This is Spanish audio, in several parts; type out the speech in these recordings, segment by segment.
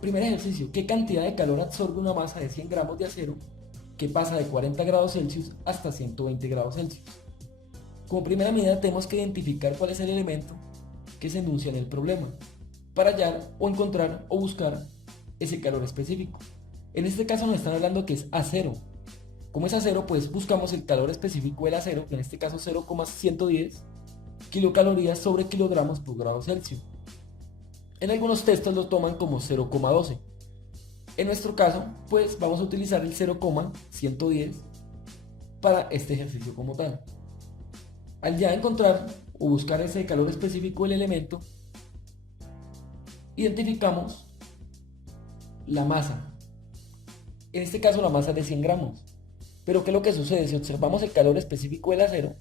Primer ejercicio, ¿qué cantidad de calor absorbe una masa de 100 gramos de acero que pasa de 40 grados Celsius hasta 120 grados Celsius? Como primera medida tenemos que identificar cuál es el elemento que se enuncia en el problema para hallar o encontrar o buscar ese calor específico. En este caso nos están hablando que es acero. Como es acero, pues buscamos el calor específico del acero, que en este caso 0,110 kilocalorías sobre kilogramos por grado Celsius. En algunos textos lo toman como 0,12. En nuestro caso, pues vamos a utilizar el 0,110 para este ejercicio como tal. Al ya encontrar o buscar ese calor específico del elemento, identificamos la masa. En este caso la masa es de 100 gramos. Pero ¿qué es lo que sucede? Si observamos el calor específico del acero,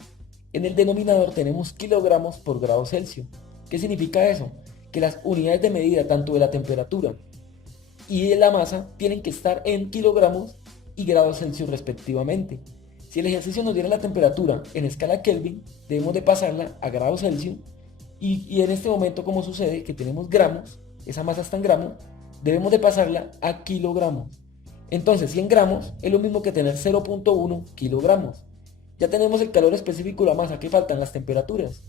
en el denominador tenemos kilogramos por grado Celsius. ¿Qué significa eso? Que las unidades de medida tanto de la temperatura y de la masa tienen que estar en kilogramos y grados Celsius respectivamente. Si el ejercicio nos diera la temperatura en escala Kelvin, debemos de pasarla a grados Celsius y en este momento, como sucede que tenemos gramos, esa masa está en gramos, debemos de pasarla a kilogramos. Entonces 100 gramos es lo mismo que tener 0,1 kilogramos. Ya tenemos el calor específico de la masa. ¿Qué faltan? Las temperaturas.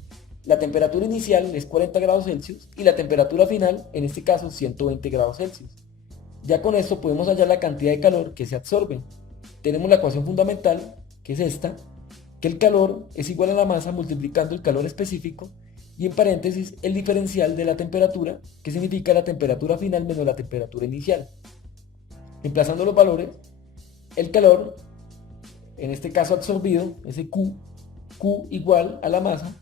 La temperatura inicial es 40 grados Celsius y la temperatura final, en este caso, 120 grados Celsius. Ya con esto podemos hallar la cantidad de calor que se absorbe. Tenemos la ecuación fundamental, que es esta, que el calor es igual a la masa multiplicando el calor específico y en paréntesis el diferencial de la temperatura, que significa la temperatura final menos la temperatura inicial. Reemplazando los valores, el calor, en este caso absorbido, ese Q igual a la masa,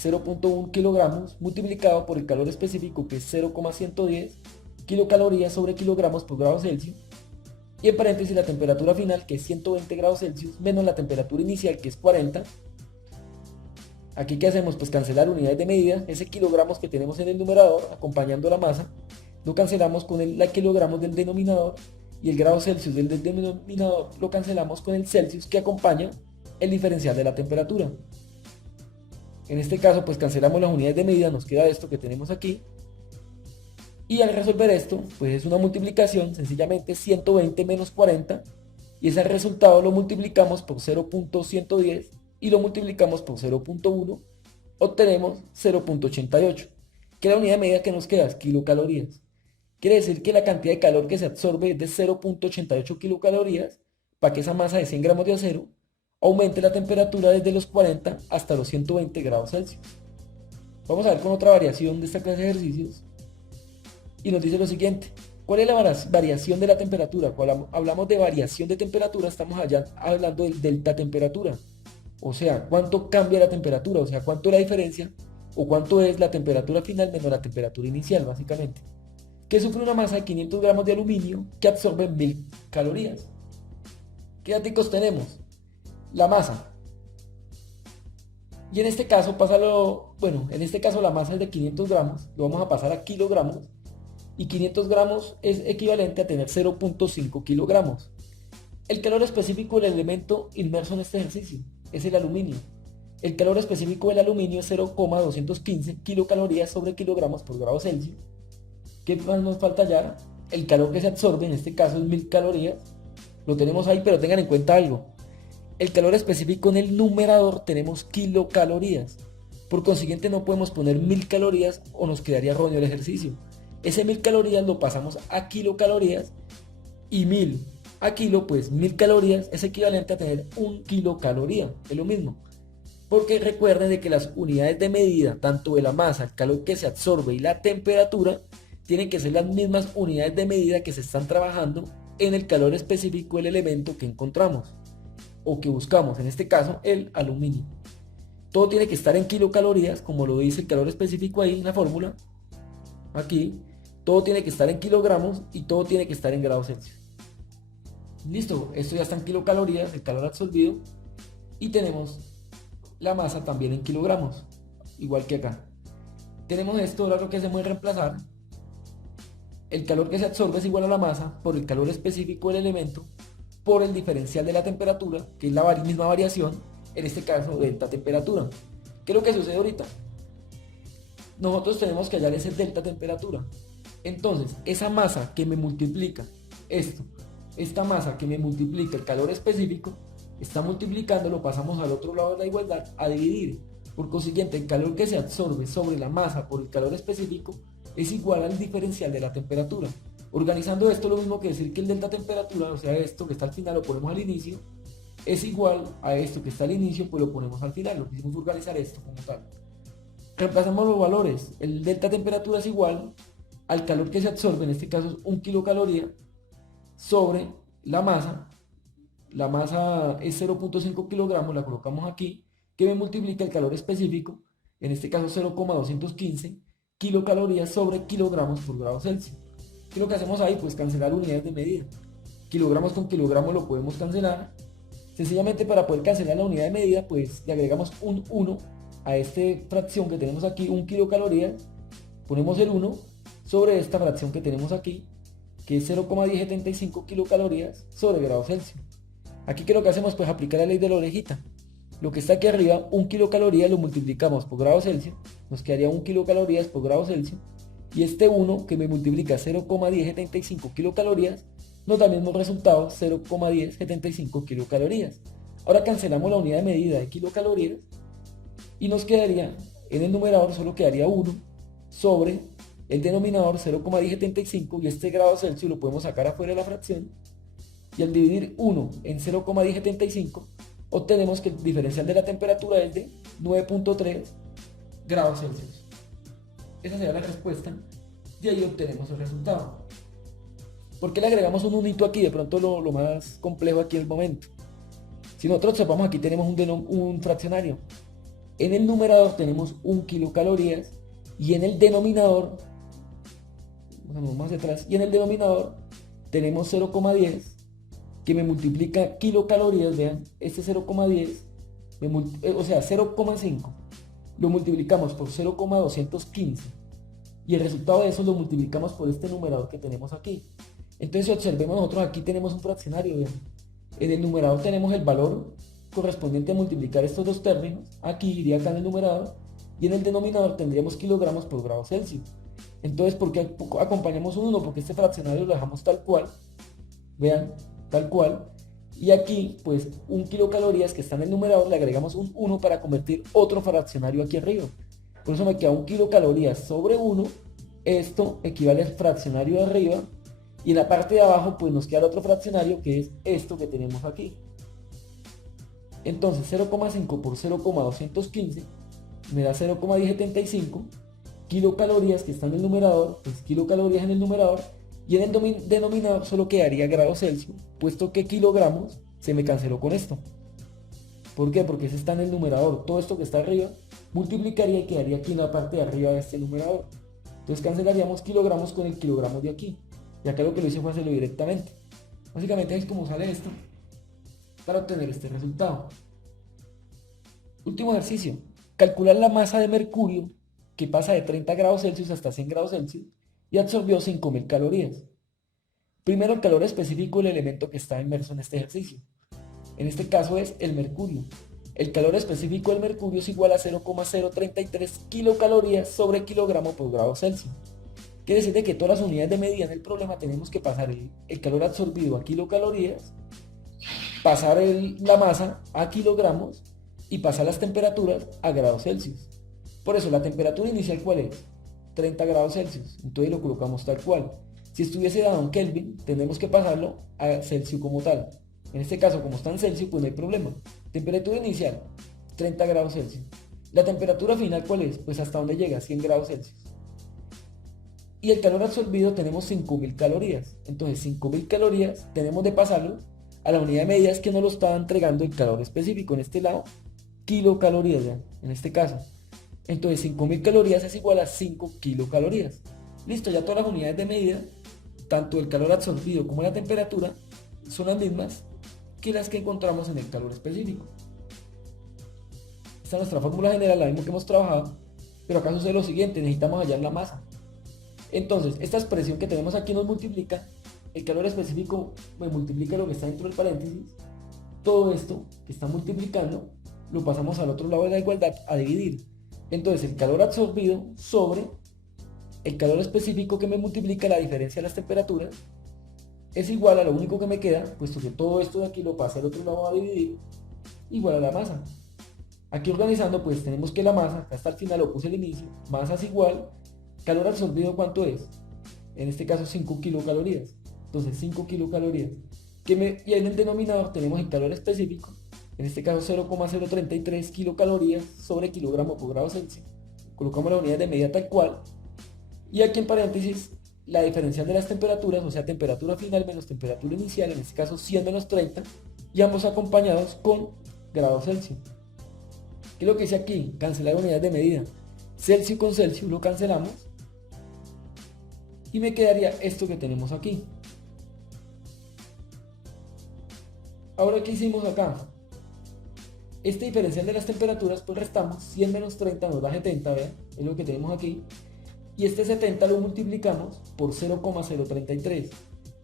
0,1 kilogramos multiplicado por el calor específico, que es 0,110 kilocalorías sobre kilogramos por grado Celsius, y en paréntesis la temperatura final, que es 120 grados Celsius, menos la temperatura inicial, que es 40. Aquí, ¿qué hacemos? Pues cancelar unidades de medida, ese kilogramos que tenemos en el numerador acompañando la masa, lo cancelamos con el kilogramos del denominador, y el grado Celsius del denominador lo cancelamos con el Celsius que acompaña el diferencial de la temperatura. En este caso, pues cancelamos las unidades de medida, nos queda esto que tenemos aquí. Y al resolver esto, pues es una multiplicación, sencillamente 120 menos 40, y ese resultado lo multiplicamos por 0,110 y lo multiplicamos por 0,1, obtenemos 0,88, que la unidad de medida que nos queda es kilocalorías. Quiere decir que la cantidad de calor que se absorbe es de 0,88 kilocalorías para que esa masa de 100 gramos de acero aumente la temperatura desde los 40 hasta los 120 grados Celsius. Vamos a ver con otra variación de esta clase de ejercicios. Y nos dice lo siguiente: ¿cuál es la variación de la temperatura? Cuando hablamos de variación de temperatura, estamos allá hablando del delta temperatura. O sea, cuánto cambia la temperatura, o sea, cuánto es la diferencia, o cuánto es la temperatura final menos la temperatura inicial, básicamente. Que sufre una masa de 500 gramos de aluminio que absorbe 1000 calorías. ¿Qué datos tenemos? La masa. Y en este caso, en este caso la masa es de 500 gramos, lo vamos a pasar a kilogramos. Y 500 gramos es equivalente a tener 0,5 kilogramos. El calor específico del elemento inmerso en este ejercicio es el aluminio. El calor específico del aluminio es 0,215 kilocalorías sobre kilogramos por grado Celsius. ¿Qué más nos falta hallar? El calor que se absorbe, en este caso es 1000 calorías. Lo tenemos ahí, pero tengan en cuenta algo. El calor específico en el numerador tenemos kilocalorías. Por consiguiente no podemos poner 1000 calorías o nos quedaría erróneo el ejercicio. Ese 1000 calorías lo pasamos a kilocalorías y 1000 a kilo, pues 1000 calorías es equivalente a tener 1 kilocaloría. Es lo mismo. Porque recuerden de que las unidades de medida, tanto de la masa, el calor que se absorbe y la temperatura, tienen que ser las mismas unidades de medida que se están trabajando en el calor específico del elemento que encontramos o que buscamos, en este caso el aluminio. Todo tiene que estar en kilocalorías, como lo dice el calor específico ahí en la fórmula. Aquí, todo tiene que estar en kilogramos y todo tiene que estar en grados Celsius. Listo, esto ya está en kilocalorías, el calor absorbido, y tenemos la masa también en kilogramos, igual que acá. Tenemos esto, ahora lo que hacemos es reemplazar. El calor que se absorbe es igual a la masa por el calor específico del elemento por el diferencial de la temperatura, que es la misma variación, en este caso delta temperatura. ¿Qué es lo que sucede ahorita? Nosotros tenemos que hallar ese delta temperatura. Entonces, esa masa que me multiplica esta masa que me multiplica el calor específico, está multiplicando, lo pasamos al otro lado de la igualdad a dividir. Por consiguiente, el calor que se absorbe sobre la masa por el calor específico es igual al diferencial de la temperatura. Organizando esto, lo mismo que decir que el delta temperatura, o sea, esto que está al final lo ponemos al inicio, es igual a esto que está al inicio, pues lo ponemos al final. Lo que hicimos fue organizar esto como tal. Reemplazamos los valores. El delta temperatura es igual al calor que se absorbe, en este caso es 1 kilocaloría, sobre la masa. La masa es 0.5 kilogramos, la colocamos aquí, que me multiplica el calor específico, en este caso 0,215 kilocalorías sobre kilogramos por grado Celsius. ¿Qué es lo que hacemos ahí? Pues cancelar unidades de medida. Kilogramos con kilogramos lo podemos cancelar. Sencillamente, para poder cancelar la unidad de medida, pues le agregamos un 1 a esta fracción que tenemos aquí, 1 kilocalorías, ponemos el 1 sobre esta fracción que tenemos aquí, que es 0,1075 kilocalorías sobre grado Celsius. Aquí, ¿qué es lo que hacemos? Pues aplicar la ley de la orejita. Lo que está aquí arriba, 1 kilocaloría, lo multiplicamos por grado Celsius, nos quedaría 1 kilocalorías por grado Celsius, y este 1 que me multiplica 0,1075 kilocalorías, nos da el mismo resultado, 0,1075 kilocalorías. Ahora cancelamos la unidad de medida de kilocalorías y nos quedaría, en el numerador solo quedaría 1 sobre el denominador 0,1075, y este grado Celsius lo podemos sacar afuera de la fracción, y al dividir 1 en 0,1075 obtenemos que el diferencial de la temperatura es de 9.3 grados Celsius. Esa sería la respuesta y ahí obtenemos el resultado. ¿Por qué le agregamos un unito aquí? De pronto lo más complejo aquí en el momento. Si nosotros observamos, aquí tenemos un fraccionario. En el numerador tenemos 1 kilocalorías y en el denominador, vamos más atrás, y en el denominador tenemos 0,10 que me multiplica kilocalorías. Vean, este 0,10, o sea, 0,5 lo multiplicamos por 0,215 y el resultado de eso lo multiplicamos por este numerador que tenemos aquí. Entonces, observemos, nosotros aquí tenemos un fraccionario. Vean, en el numerador tenemos el valor correspondiente a multiplicar estos dos términos, aquí iría acá en el numerador, y en el denominador tendríamos kilogramos por grado Celsius. Entonces, ¿por qué acompañamos un 1? Porque este fraccionario lo dejamos tal cual, vean, tal cual, y aquí pues 1 kilocalorías que está en el numerador le agregamos un 1 para convertir otro fraccionario aquí arriba. Por eso me queda 1 kilocalorías sobre 1, esto equivale al fraccionario de arriba, y en la parte de abajo pues nos queda el otro fraccionario que es esto que tenemos aquí. Entonces 0,5 por 0,215 me da 0,1075 kilocalorías que está en el numerador, pues kilocalorías en el numerador, y en el denominador solo quedaría grados Celsius, puesto que kilogramos se me canceló con esto. ¿Por qué? Porque ese está en el numerador. Todo esto que está arriba multiplicaría y quedaría aquí en la parte de arriba de este numerador. Entonces cancelaríamos kilogramos con el kilogramos de aquí. Y acá lo que lo hice fue hacerlo directamente. Básicamente es como sale esto para obtener este resultado. Último ejercicio. Calcular la masa de mercurio que pasa de 30 grados Celsius hasta 100 grados Celsius y absorbió 5000 calorías. Primero, el calor específico del elemento que está inmerso en este ejercicio. En este caso es el mercurio. El calor específico del mercurio es igual a 0,033 kilocalorías sobre kilogramo por grado Celsius. Quiere decir de que todas las unidades de medida en el problema tenemos que pasar el calor absorbido a kilocalorías, pasar la masa a kilogramos y pasar las temperaturas a grados Celsius. Por eso la temperatura inicial, ¿cuál es? 30 grados Celsius. Entonces lo colocamos tal cual. Si estuviese dado en Kelvin, tendremos que pasarlo a Celsius como tal. En este caso, como está en Celsius, pues no hay problema. Temperatura inicial, 30 grados Celsius. La temperatura final, ¿cuál es? Pues hasta donde llega, 100 grados Celsius. Y el calor absorbido tenemos 5000 calorías. Entonces 5000 calorías tenemos de pasarlo a la unidad de medidas que nos lo estaba entregando el calor específico. En este lado, kilocalorías ya, en este caso. Entonces 5000 calorías es igual a 5 kilocalorías. Listo, ya todas las unidades de medida, tanto el calor absorbido como la temperatura, son las mismas que las que encontramos en el calor específico. Esta es nuestra fórmula general, la misma que hemos trabajado, pero acá sucede lo siguiente, necesitamos hallar la masa. Entonces, esta expresión que tenemos aquí nos multiplica, el calor específico me multiplica lo que está dentro del paréntesis, todo esto que está multiplicando, lo pasamos al otro lado de la igualdad a dividir. Entonces, el calor absorbido sobre el calor específico que me multiplica la diferencia de las temperaturas es igual a lo único que me queda, puesto que todo esto de aquí lo pasé al otro lado a dividir, igual a la masa. Aquí organizando, pues tenemos que la masa, acá hasta el final lo puse al inicio, masa es igual, calor absorbido, ¿cuánto es? En este caso 5 kilocalorías. Entonces 5 kilocalorías. Y en el denominador tenemos el calor específico, en este caso 0,033 kilocalorías sobre kilogramo por grado Celsius. Colocamos la unidad de medida tal cual. Y aquí en paréntesis, la diferencial de las temperaturas, o sea, temperatura final menos temperatura inicial, en este caso 100 menos 30, y ambos acompañados con grados Celsius. ¿Qué es lo que dice aquí? Cancelar unidades de medida. Celsius con Celsius lo cancelamos. Y me quedaría esto que tenemos aquí. Ahora, ¿qué hicimos acá? Este diferencial de las temperaturas, pues restamos 100 menos 30 nos da 70, vean, es lo que tenemos aquí. Y este 70 lo multiplicamos por 0,033.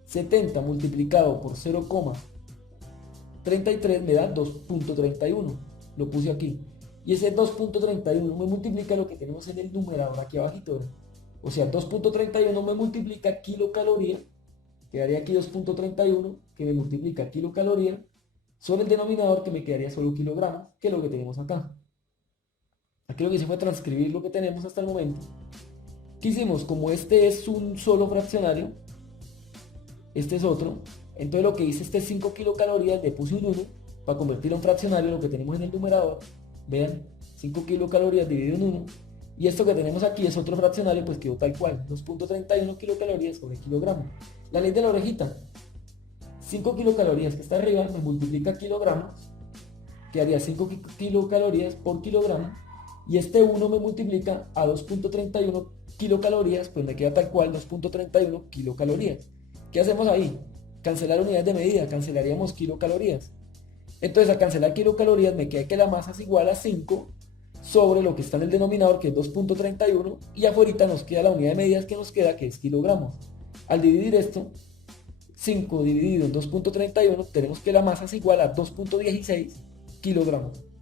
70 multiplicado por 0,33 me da 2.31. Lo puse aquí. Y ese 2.31 me multiplica lo que tenemos en el numerador aquí abajito, ¿verdad? O sea, 2.31 me multiplica kilocaloría, quedaría aquí 2.31 que me multiplica kilocaloría, sobre el denominador que me quedaría solo kilogramos, que es lo que tenemos acá. Aquí lo que hice fue transcribir lo que tenemos hasta el momento. ¿Qué hicimos? Como este es un solo fraccionario, este es otro, entonces lo que hice, este es 5 kilocalorías, le puse un 1 para convertirlo en fraccionario, lo que tenemos en el numerador. Vean, 5 kilocalorías dividido en 1. Y esto que tenemos aquí es otro fraccionario, pues quedó tal cual, 2.31 kilocalorías sobre kilogramo. La ley de la orejita, 5 kilocalorías que está arriba me multiplica kilogramos, que haría 5 kilocalorías por kilogramo, y este 1 me multiplica a 2.31 kilocalorías, pues me queda tal cual 2.31 kilocalorías. ¿Qué hacemos ahí? Cancelar unidades de medida, cancelaríamos kilocalorías. Entonces, al cancelar kilocalorías me queda que la masa es igual a 5 sobre lo que está en el denominador, que es 2.31, y afuera nos queda la unidad de medidas que nos queda, que es kilogramos. Al dividir esto, 5 dividido en 2.31, tenemos que la masa es igual a 2.16 kilogramos.